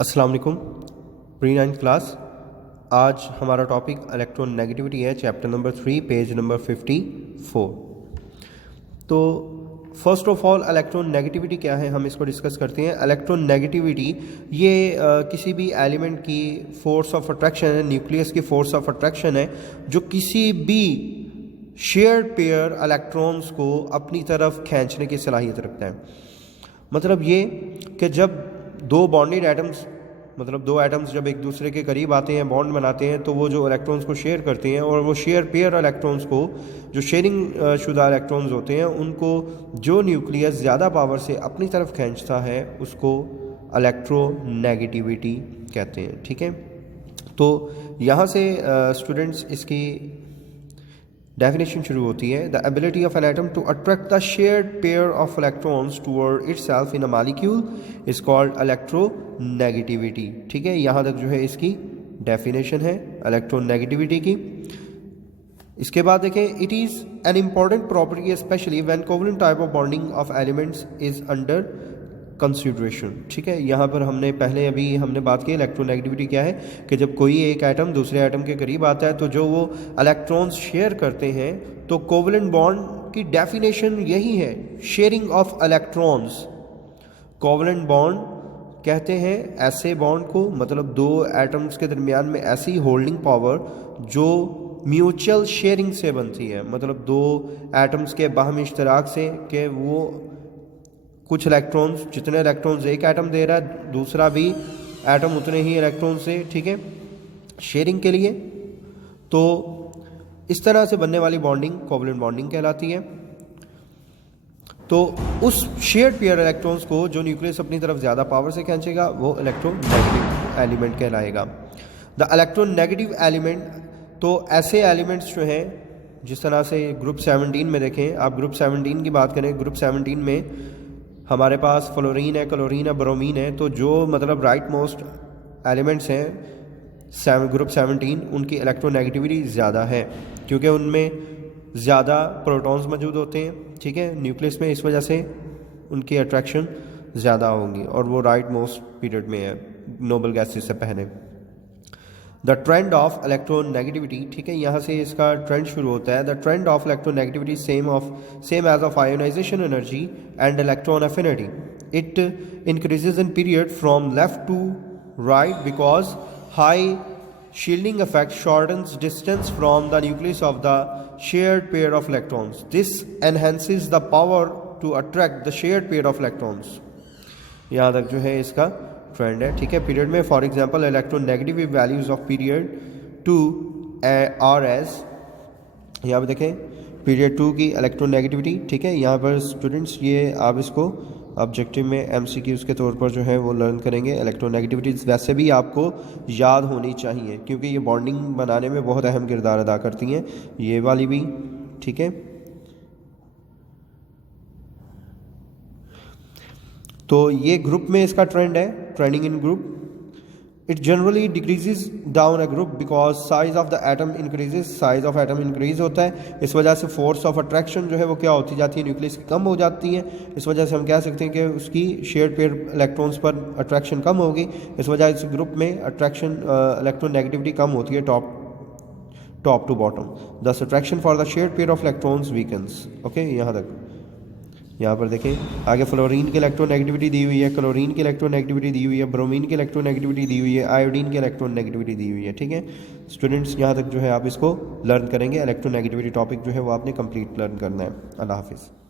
अस्सलाम वालेकुम। Pre 9th class. आज हमारा टॉपिक इलेक्ट्रोनेगेटिविटी है, चैप्टर नंबर 3 पेज नंबर 54। तो फर्स्ट ऑफ ऑल इलेक्ट्रोनेगेटिविटी क्या है, हम इसको डिस्कस करते हैं। इलेक्ट्रोनेगेटिविटी ये किसी भी एलिमेंट की फोर्स ऑफ अट्रैक्शन है, न्यूक्लियस की फोर्स ऑफ अट्रैक्शन है, जो किसी भी शेयर्ड पेयर इलेक्ट्रॉन्स को अपनी तरफ खींचने की सलाहियत रखता है। मतलब ये कि जब दो बॉन्डेड एटम्स, मतलब दो एटम्स जब एक दूसरे के करीब आते हैं, बॉन्ड बनाते हैं, तो वो जो इलेक्ट्रॉन्स को शेयर करते हैं और वो शेयर पेयर इलेक्ट्रॉन्स को, जो शेयरिंग शुदा इलेक्ट्रॉन्स होते हैं, उनको जो न्यूक्लियस ज़्यादा पावर से अपनी तरफ खींचता है उसको इलेक्ट्रोनेगेटिविटी कहते हैं। ठीक है, तो यहाँ से स्टूडेंट्स इसकी डेफिनेशन शुरू होती है। The ability of an atom to attract the shared pair of electrons toward itself in a molecule is called electronegativity. ठीक है, यहाँ तक जो है इसकी डेफिनेशन है इलेक्ट्रोनेगेटिविटी की। इसके बाद देखें, it is an important property specially when covalent type of bonding of elements is under consideration. ठीक है, यहाँ पर हमने बात की इलेक्ट्रोनेगेटिविटी क्या है कि जब कोई एक एटम दूसरे एटम के करीब आता है तो जो वो इलेक्ट्रॉन्स शेयर करते हैं, तो कोवलेंट बॉन्ड की डेफिनेशन यही है, sharing of electrons. Covalent bond कहते हैं ऐसे बॉन्ड को, मतलब दो एटम्स के दरमियान में ऐसी होल्डिंग पावर जो म्यूचुअल शेयरिंग से बनती है, मतलब दो एटम्स के बाहमी इश्तराक से, कि वो कुछ इलेक्ट्रॉन्स, जितने इलेक्ट्रॉन्स एक एटम दे रहा है दूसरा भी एटम उतने ही इलेक्ट्रॉन से, ठीक है, शेयरिंग के लिए। तो इस तरह से बनने वाली बॉन्डिंग कोवलेंट बॉन्डिंग कहलाती है। तो उस शेयर्ड पेयर इलेक्ट्रॉन्स को जो न्यूक्लियस अपनी तरफ ज़्यादा पावर से खींचेगा वो इलेक्ट्रोनेगेटिव एलिमेंट कहलाएगा। द इलेक्ट्रोनेगेटिव एलिमेंट, तो ऐसे एलिमेंट्स जो हैं, जिस तरह से ग्रुप 17 में देखें, आप ग्रुप 17 की बात करें, ग्रुप 17 में हमारे पास फ्लोरीन है, क्लोरीन है, ब्रोमीन है। तो जो मतलब राइट मोस्ट एलिमेंट्स हैं ग्रुप 17, उनकी इलेक्ट्रोनेगेटिविटी ज़्यादा है क्योंकि उनमें ज़्यादा प्रोटॉन्स मौजूद होते हैं, ठीक है, न्यूक्लियस में। इस वजह से उनकी अट्रैक्शन ज़्यादा होगी और वो राइट मोस्ट पीरियड में है, नोबल गैसेस से पहले। द ट्रेंड ऑफ इलेक्ट्रोनेगेटिविटी, ठीक है, यहाँ से इसका ट्रेंड शुरू होता है। The trend of electronegativity same as of ionisation energy and electron affinity. It increases in period from left to right because high shielding effect shortens distance from the nucleus of the shared pair of electrons. This enhances the power to attract the shared pair of electrons. यहाँ तक जो है इसका trend है, ठीक है, period में। For example electronegative values of period 2 are as, यहाँ पर देखें पीरियड 2 की इलेक्ट्रोनेगेटिविटी, ठीक है। यहाँ पर स्टूडेंट्स ये आप इसको ऑब्जेक्टिव में एमसीक्यूज़ के तौर पर जो है वो लर्न करेंगे। इलेक्ट्रोनेगेटिविटीज़ वैसे भी आपको याद होनी चाहिए क्योंकि ये बॉन्डिंग बनाने में बहुत अहम किरदार अदा करती हैं, ये वाली भी, ठीक है। तो ये ग्रुप में इसका ट्रेंड है, trending in group. It generally decreases down a group because size of the atom increases, size of atom increase होता है। इस वजह से फोर्स ऑफ अट्रैक्शन जो है वो क्या होती जाती है, न्यूक्लियस की कम हो जाती है। इस वजह से हम कह सकते हैं कि उसकी शेयर्ड पेयर इलेक्ट्रॉन्स पर अट्रैक्शन कम होगी। इस वजह से ग्रुप में अट्रैक्शन इलेक्ट्रोनेगेटिविटी कम होती है टॉप टू बॉटम। दस attraction for the shared pair of electrons weakens. Okay, यहाँ तक। यहाँ पर देखें आगे फ्लोरीन की इलेक्ट्रोनेगेटिविटी दी हुई है, क्लोरीन की इलेक्ट्रोनेगेटिविटी दी हुई है, ब्रोमीन की इलेक्ट्रोनेगेटिविटी दी हुई है, आयोडीन की इलेक्ट्रोनेगेटिविटी दी हुई है, ठीक है। स्टूडेंट्स यहाँ तक जो है आप इसको लर्न करेंगे। इलेक्ट्रोनेगेटिविटी टॉपिक जो है वो आपने कंप्लीट लर्न करना है। अल्लाह हाफिज़।